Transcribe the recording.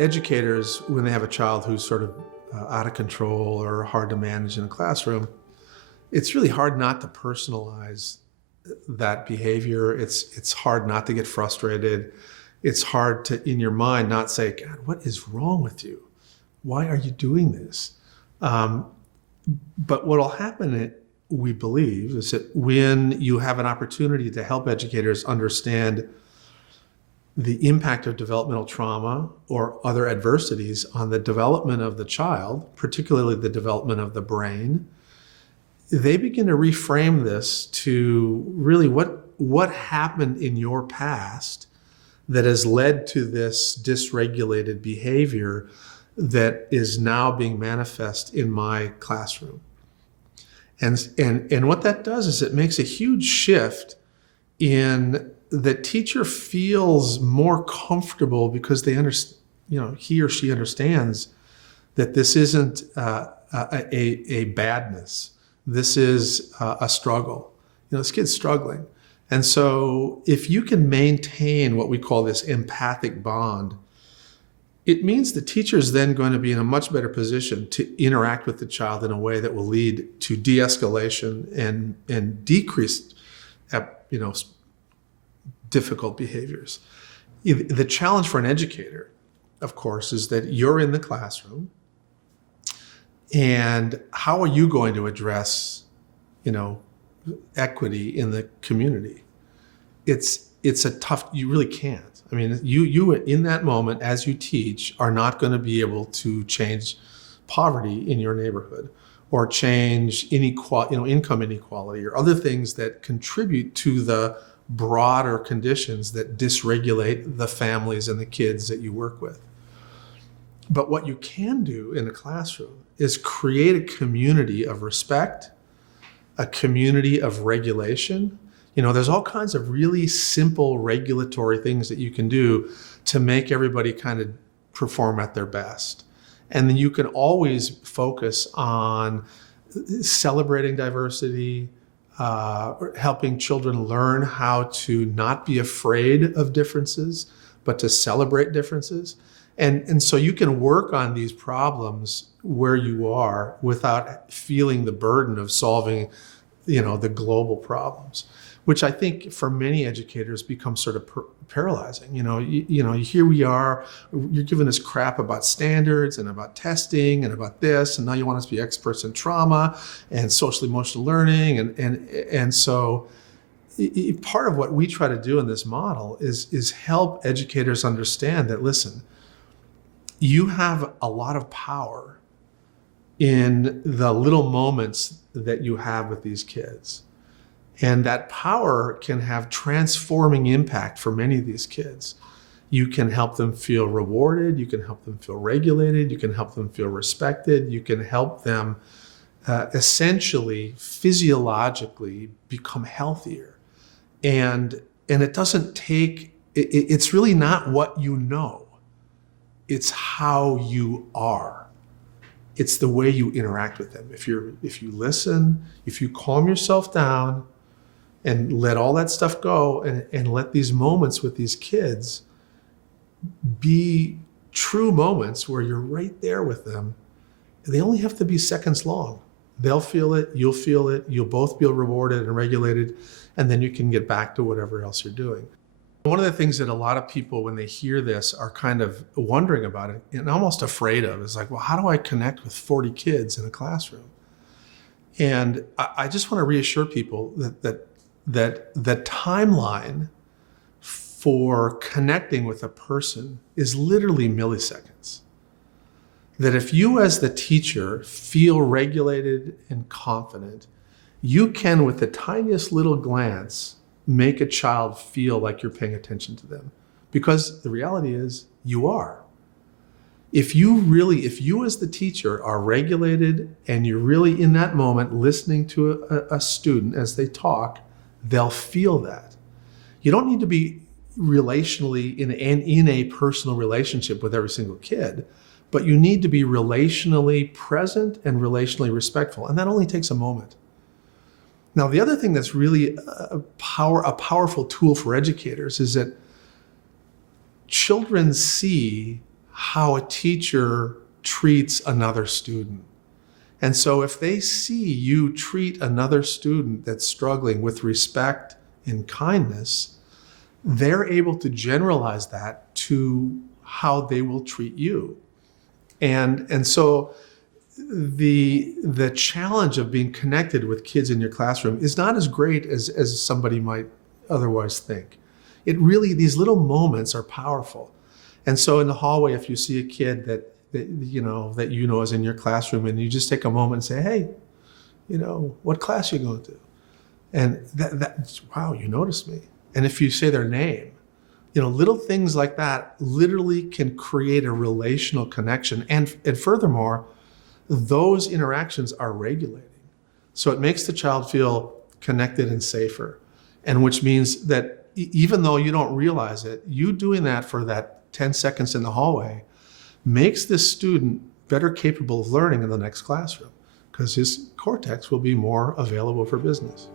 Educators, when they have a child who's sort of out of control or hard to manage in a classroom, it's really hard not to personalize that behavior. It's hard not to get frustrated. It's hard to, in your mind, not say, God, what is wrong with you? Why are you doing this? But what will happen, we believe, is that when you have an opportunity to help educators understand the impact of developmental trauma or other adversities on the development of the child, particularly the development of the brain, they begin to reframe this to really what happened in your past that has led to this dysregulated behavior that is now being manifest in my classroom. And what that does is it makes a huge shift in the teacher feels more comfortable because they understand, he or she understands that this isn't a badness. This is a struggle. This kid's struggling. And so if you can maintain what we call this empathic bond, it means the teacher is then going to be in a much better position to interact with the child in a way that will lead to de-escalation and decreased, difficult behaviors. The challenge for an educator, of course, is that you're in the classroom, and how are you going to address, equity in the community? It's a tough, you really can't. I mean, you in that moment, as you teach, are not going to be able to change poverty in your neighborhood or change income inequality or other things that contribute to the broader conditions that dysregulate the families and the kids that you work with. But what you can do in a classroom is create a community of respect, a community of regulation. There's all kinds of really simple regulatory things that you can do to make everybody kind of perform at their best. And then you can always focus on celebrating diversity, helping children learn how to not be afraid of differences, but to celebrate differences. And so you can work on these problems where you are without feeling the burden of solving, the global problems, which I think for many educators becomes sort of paralyzing. Here we are, you're giving us crap about standards and about testing and about this, and now you want us to be experts in trauma and social emotional learning. And so part of what we try to do in this model is help educators understand that, listen, you have a lot of power in the little moments that you have with these kids. And that power can have transforming impact for many of these kids. You can help them feel rewarded. You can help them feel regulated. You can help them feel respected. You can help them essentially physiologically become healthier. And it doesn't take, it's really not what you know. It's how you are. It's the way you interact with them. If you listen, if you calm yourself down and let all that stuff go and let these moments with these kids be true moments where you're right there with them. They only have to be seconds long. They'll feel it, you'll both feel rewarded and regulated, and then you can get back to whatever else you're doing. One of the things that a lot of people, when they hear this, are kind of wondering about it and almost afraid of is like, well, how do I connect with 40 kids in a classroom? And I just want to reassure people that the timeline for connecting with a person is literally milliseconds. That if you as the teacher feel regulated and confident, you can, with the tiniest little glance, make a child feel like you're paying attention to them. Because the reality is, you are. If you as the teacher are regulated and you're really in that moment listening to a student as they talk, they'll feel that. You don't need to be relationally in a personal relationship with every single kid, but you need to be relationally present and relationally respectful. And that only takes a moment. Now, the other thing that's really a powerful tool for educators is that children see how a teacher treats another student. And so if they see you treat another student that's struggling with respect and kindness, they're able to generalize that to how they will treat you. And so the challenge of being connected with kids in your classroom is not as great as somebody might otherwise think. It really, these little moments are powerful. And so in the hallway, if you see a kid that is in your classroom, and you just take a moment and say, hey, what class are you going to? And that wow, you noticed me. And if you say their name, little things like that literally can create a relational connection. And furthermore, those interactions are regulating. So it makes the child feel connected and safer. And which means that even though you don't realize it, you doing that for that 10 seconds in the hallway makes this student better capable of learning in the next classroom, because his cortex will be more available for business.